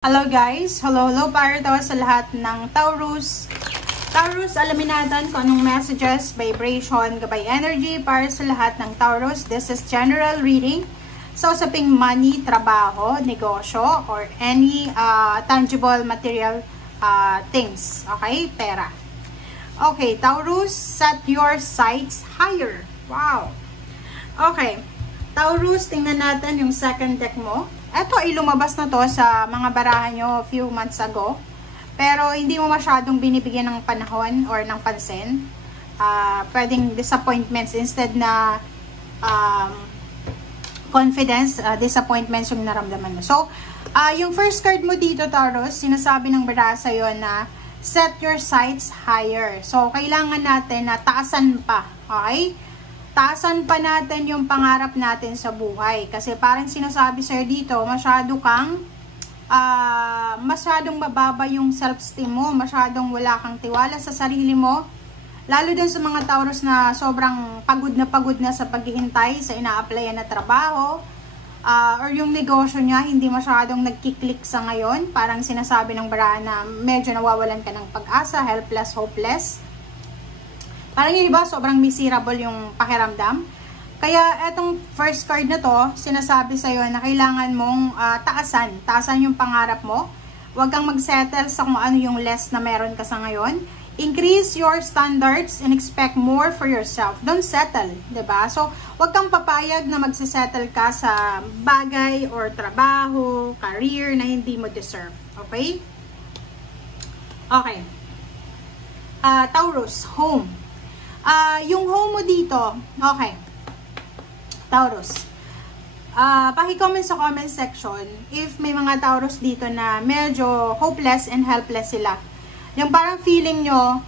Hello guys! Hello para tayo sa lahat ng Taurus. Taurus, alamin natin kung anong messages, vibration, gabay energy para sa lahat ng Taurus. This is general reading. So, usaping money, trabaho, negosyo, or any tangible material things. Okay? Pera. Okay, Taurus, set your sights higher. Wow! Okay. Taurus, tingnan natin yung second deck mo. Ito ay lumabas na to sa mga barahan nyo a few months ago. Pero hindi mo masyadong binibigyan ng panahon or ng pansin. Pwedeng disappointments instead na confidence, disappointments yung naramdaman mo. So, yung first card mo dito, Taurus, sinasabi ng baraha sa'yo na set your sights higher. So, kailangan natin na taasan pa. Okay? Taasan pa natin yung pangarap natin sa buhay. Kasi parang sinasabi sa'yo dito, masyadong mababa yung self-esteem mo, masyadong wala kang tiwala sa sarili mo. Lalo dun sa mga Taurus na sobrang pagod na sa paghihintay sa ina-applyan na trabaho. Or yung negosyo niya, hindi masyadong nagkiklik sa ngayon. Parang sinasabi ng baraha na medyo nawawalan ka ng pag-asa, helpless, hopeless. Parang yung iba, sobrang miserable yung pakiramdam. Kaya etong first card na to, sinasabi sa'yo na kailangan mong taasan yung pangarap mo. Huwag kang mag-settle sa kung ano yung less na meron ka sa ngayon. Increase your standards and expect more for yourself. Don't settle, diba? So, huwag kang papayag na magsisettle ka sa bagay or trabaho, career na hindi mo deserve. Okay? Okay. Taurus, home. Yung home mo dito, okay. Taurus. Paki-comment sa comment section if may mga Taurus dito na medyo hopeless and helpless sila. Yung parang feeling nyo,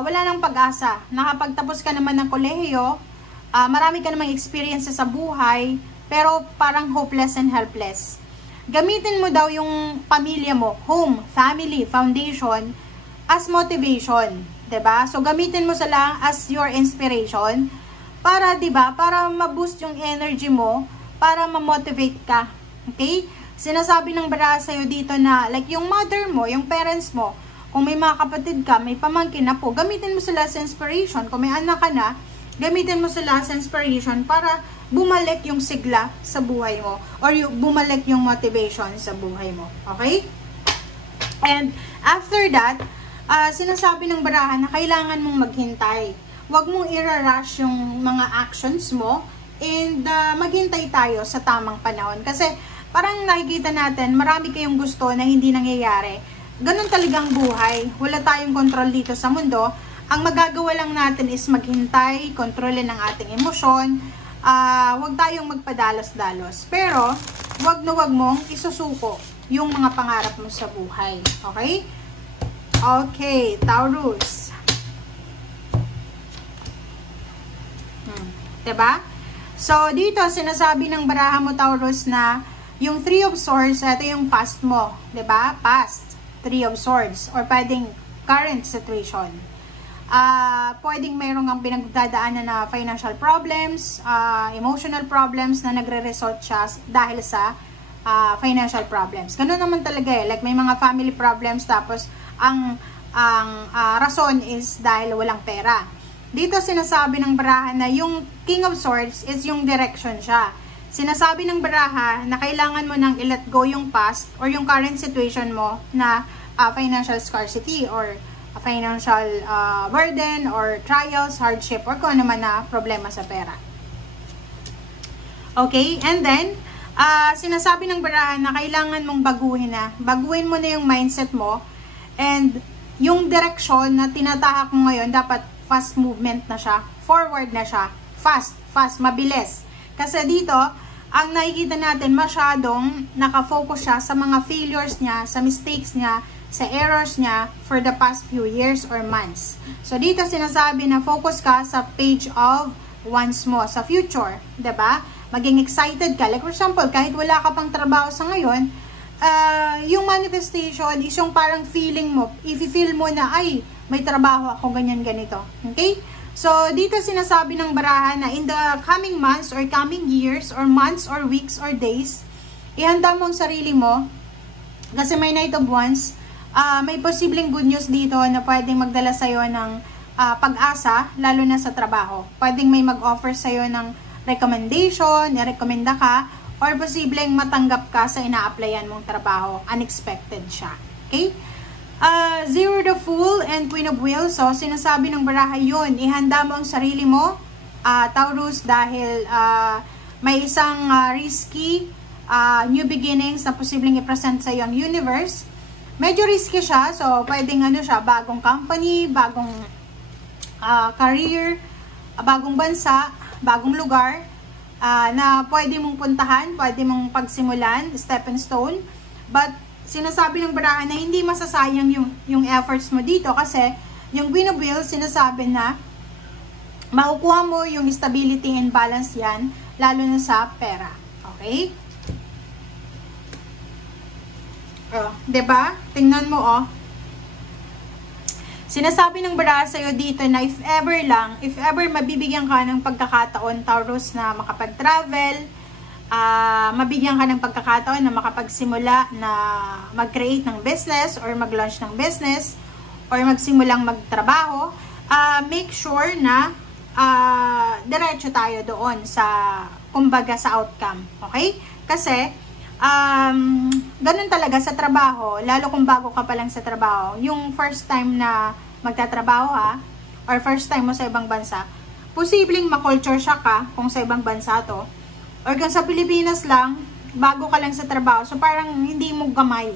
wala nang pag-asa. Nakapagtapos ka naman ng kolehiyo, marami ka namang experiences sa buhay, pero parang hopeless and helpless. Gamitin mo daw yung pamilya mo, home, family, foundation, as motivation. Diba? So, gamitin mo sila as your inspiration para, diba, para ma-boost yung energy mo, para ma-motivate ka. Okay? Sinasabi ng baraha sa'yo dito na, like, yung mother mo, yung parents mo, kung may mga kapatid ka, may pamangkin na po, gamitin mo sila as inspiration. Kung may anak ka na, gamitin mo sila as inspiration para bumalik yung sigla sa buhay mo or yung bumalik yung motivation sa buhay mo. Okay? And after that, sinasabi ng baraha na kailangan mong maghintay. Huwag mong i-rush yung mga actions mo and maghintay tayo sa tamang panahon. Kasi parang nakikita natin, marami kayong gusto na hindi nangyayari. Ganun talagang buhay. Wala tayong control dito sa mundo. Ang magagawa lang natin is maghintay, kontrolin ang ating emosyon. Huwag tayong magpadalos-dalos. Pero, huwag mong isusuko yung mga pangarap mo sa buhay. Okay? Okay, Taurus. Diba? So, dito, sinasabi ng baraha mo, Taurus, na yung 3 of Swords, ito yung past mo. Diba? Past. 3 of Swords. Or pwedeng current situation. Pwedeng mayroong ang pinagdadaanan na financial problems, emotional problems na nagre-result siya dahil sa financial problems. Ganun naman talaga eh. Like, may mga family problems, tapos ang rason is dahil walang pera. Dito sinasabi ng baraha na yung King of Swords is yung direction siya. Sinasabi ng baraha na kailangan mo nang i-let go yung past or yung current situation mo na financial scarcity or financial burden or trials, hardship, or kung ano man na problema sa pera. Okay? And then, sinasabi ng baraha na kailangan mong baguhin mo na yung mindset mo. And yung direction na tinatahak mo ngayon, dapat fast movement na siya. Forward na siya. Fast, mabilis. Kasi dito, ang nakikita natin, masyadong nakafocus siya sa mga failures niya, sa mistakes niya, sa errors niya for the past few years or months. So dito sinasabi na focus ka sa page of wands mo, sa future. Diba? Maging excited ka. Like for example, kahit wala ka pang trabaho sa ngayon, yung manifestation is yung parang feeling mo, i-feel mo na, ay, may trabaho ako, ganyan, ganito. Okay? So, dito sinasabi ng baraha na in the coming months or coming years or months or weeks or days, ihanda mo ang sarili mo Kasi may Knight of Wands, may posibleng good news dito na pwedeng magdala sa'yo ng pag-asa, lalo na sa trabaho. Pwedeng may mag-offer sa'yo ng recommendation, i-recommenda ka, or posibleng matanggap ka sa ina-applyan mong trabaho. Unexpected siya. Okay? Zero the Fool and Queen of Wheels. So, sinasabi ng baraha yun, ihanda mo ang sarili mo, Taurus, dahil may isang risky new beginnings na posibleng i-present sa iyo ang universe. Medyo risky siya, so pwedeng siya, bagong company, bagong career, bagong bansa, bagong lugar, na pwede mong puntahan, pwede mong pagsimulan, stepping stone. But sinasabi ng baraha na hindi masasayang yung efforts mo dito, kasi yung Queen of Wheels, sinasabi na makukuha mo yung stability and balance yan, lalo na sa pera. Okay? Diba? Tingnan mo, Sinasabi ng baraha sa'yo dito na if ever mabibigyan ka ng pagkakataon, Taurus, na makapag-travel, mabigyan ka ng pagkakataon na makapagsimula na mag-create ng business or mag-launch ng business or magsimulang magtrabaho, make sure na diretso tayo doon sa, kumbaga, sa outcome. Okay? Kasi ganun talaga sa trabaho, lalo kung bago ka pa lang sa trabaho, yung first time na magtatrabaho or first time mo sa ibang bansa, posibleng ma-culture shock ka kung sa ibang bansa to, or kung sa Pilipinas lang, bago ka lang sa trabaho, so parang hindi mo gamay.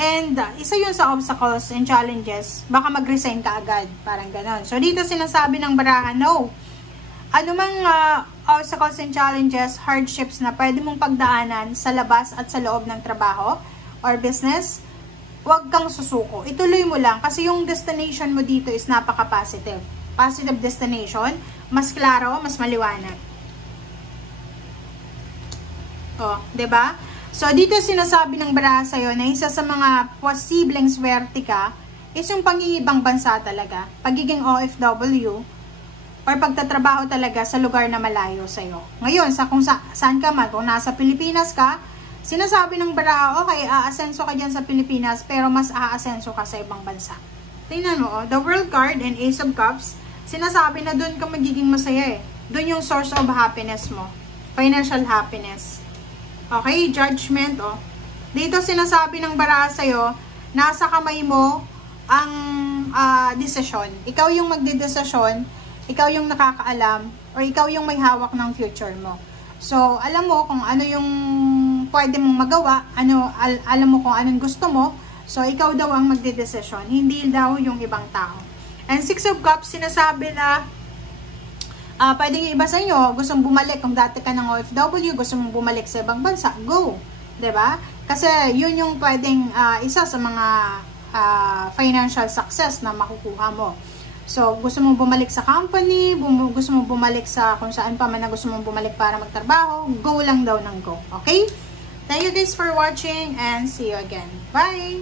And isa yun sa obstacles and challenges, baka mag-resign ka agad, parang ganon. So dito sinasabi ng baraha, no, anumang obstacles and challenges, hardships na pwede mong pagdaanan sa labas at sa loob ng trabaho or business, huwag kang susuko. Ituloy mo lang kasi yung destination mo dito is napaka-positive. Positive destination, mas klaro, mas maliwanag. Diba? So, dito sinasabi ng baraha sa'yo na isa sa mga posibleng swerte ka is yung pangingibang bansa talaga. Pagiging OFW, or pagtatrabaho talaga sa lugar na malayo sa'yo. Ngayon, kung saan ka man, kung nasa Pilipinas ka, sinasabi ng baraha, okay, aasenso ka dyan sa Pilipinas, pero mas aasenso ka sa ibang bansa. Tingnan mo, the World card and Ace of Cups, sinasabi na doon ka magiging masaya eh. Doon yung source of happiness mo. Financial happiness. Okay, Judgment, Dito sinasabi ng baraha sa'yo, nasa kamay mo ang desisyon. Ikaw yung magdedesisyon, ikaw yung nakakaalam, or ikaw yung may hawak ng future mo. So, alam mo kung ano yung pwede mong magawa, alam mo kung anong gusto mo, so ikaw daw ang magdedesisyon, hindi daw yung ibang tao. And Six of Cups, sinasabi na pwedeng yung iba sa inyo, gusto mong bumalik, kung dati ka ng OFW, gusto mong bumalik sa ibang bansa, go! Diba? Kasi yun yung pwedeng isa sa mga financial success na makukuha mo. So, gusto mong bumalik sa company, gusto mong bumalik sa kung saan pa man na gusto mong bumalik para magtrabaho, go lang daw ng go. Okay? Thank you guys for watching and see you again. Bye!